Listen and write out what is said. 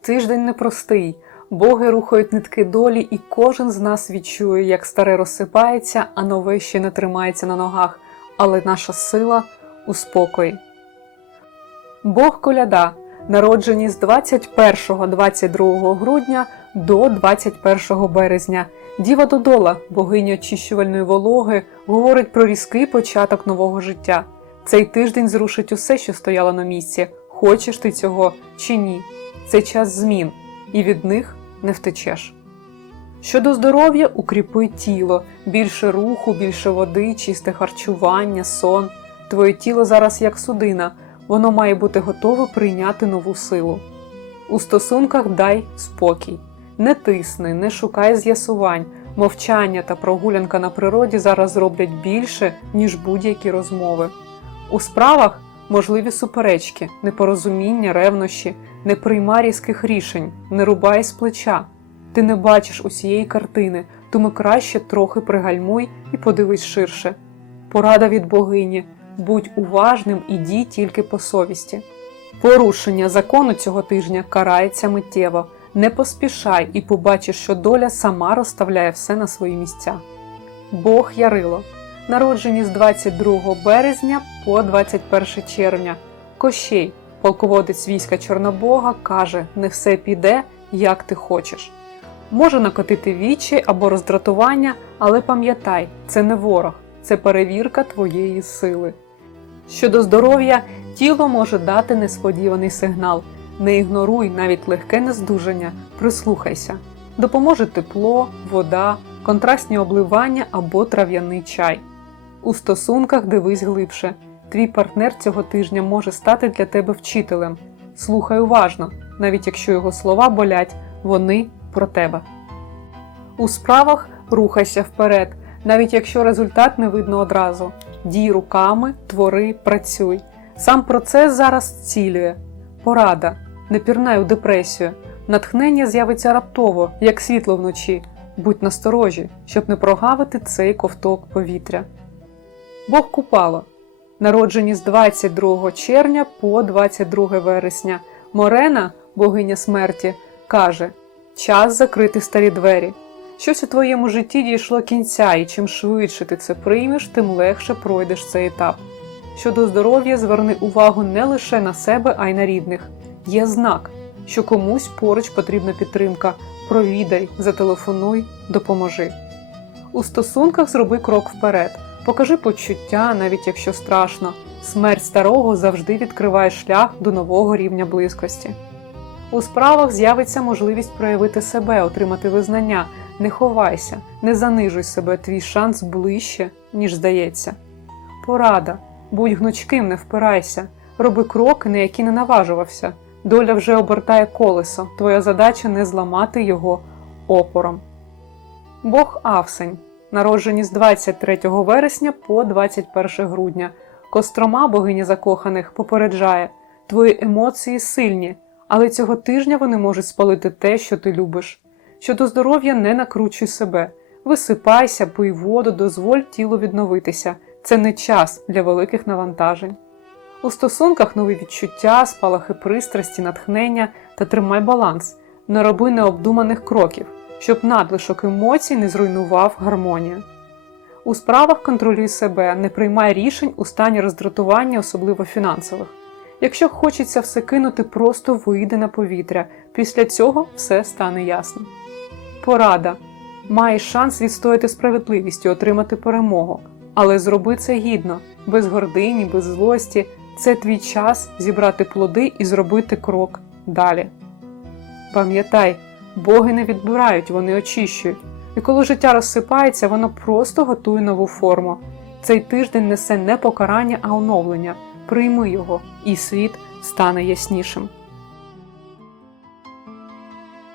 Тиждень непростий. Боги рухають нитки долі, і кожен з нас відчує, як старе розсипається, а нове ще не тримається на ногах, але наша сила у спокої. Бог коляда, народжені з 21-22 грудня до 21 березня. Діва Додола, богиня очищувальної вологи, говорить про різкий початок нового життя. Цей тиждень зрушить усе, що стояло на місці, хочеш ти цього чи ні. Це час змін, і від них не втечеш. Щодо здоров'я, укріпи тіло, більше руху, більше води, чисте харчування, сон. Твоє тіло зараз як судина, воно має бути готове прийняти нову силу. У стосунках дай спокій, не тисни, не шукай з'ясувань. Мовчання та прогулянка на природі зараз зроблять більше, ніж будь-які розмови. У справах можливі суперечки, непорозуміння, ревнощі, не приймай різких рішень, не рубай з плеча. Ти не бачиш усієї картини, тому краще трохи пригальмуй і подивись ширше. Порада від богині будь уважним і дій тільки по совісті. Порушення закону цього тижня карається миттєво. Не поспішай і побачиш, що доля сама розставляє все на свої місця. Бог Ярило, народжені з 22 березня по 21 червня. Кощей, полководець війська Чорнобога, каже: не все піде, як ти хочеш. Може накотити вічі або роздратування, але пам'ятай, це не ворог, це перевірка твоєї сили. Щодо здоров'я, тіло може дати несподіваний сигнал. Не ігноруй навіть легке нездужання, прислухайся. Допоможе тепло, вода, контрастні обливання або трав'яний чай. У стосунках дивись глибше. Твій партнер цього тижня може стати для тебе вчителем. Слухай уважно, навіть якщо його слова болять, вони про тебе. У справах рухайся вперед, навіть якщо результат не видно одразу. Дій руками, твори, працюй. Сам процес зараз зцілює. Порада. Не пірнай у депресію. Натхнення з'явиться раптово, як світло вночі. Будь насторожі, щоб не прогавити цей ковток повітря. Бог Купало. Народжені з 22 червня по 22 вересня. Морена, богиня смерті, каже: Час закрити старі двері. Щось у твоєму житті дійшло кінця, і чим швидше ти це приймеш, тим легше пройдеш цей етап. Щодо здоров'я, зверни увагу не лише на себе, а й на рідних. Є знак, що комусь поруч потрібна підтримка. Провідай, зателефонуй, допоможи. У стосунках зроби крок вперед, покажи почуття, навіть якщо страшно. Смерть старого завжди відкриває шлях до нового рівня близькості. У справах з'явиться можливість проявити себе, отримати визнання. Не ховайся, не занижуй себе, твій шанс ближче, ніж здається. Порада. Будь гнучким, не впирайся, роби кроки, на які не наважувався. Доля вже обертає колесо, твоя задача не зламати його опором. Бог Авсень, народжені з 23 вересня по 21 грудня. Кострома, богиня закоханих, попереджає твої емоції сильні, але цього тижня вони можуть спалити те, що ти любиш. Щодо здоров'я, не накручуй себе, висипайся, пий воду, дозволь тілу відновитися. Це не час для великих навантажень. У стосунках нові відчуття, спалахи пристрасті, натхнення та тримай баланс, не роби необдуманих кроків, щоб надлишок емоцій не зруйнував гармонію. У справах контролюй себе, не приймай рішень у стані роздратування, особливо фінансових. Якщо хочеться все кинути, просто вийди на повітря, після цього все стане ясно. Порада. Маєш шанс відстояти справедливість і отримати перемогу, але зроби це гідно, без гордині, без злості. Це твій час зібрати плоди і зробити крок далі. Пам'ятай, боги не відбирають, вони очищують. І коли життя розсипається, воно просто готує нову форму. Цей тиждень несе не покарання, а оновлення. Прийми його, і світ стане яснішим.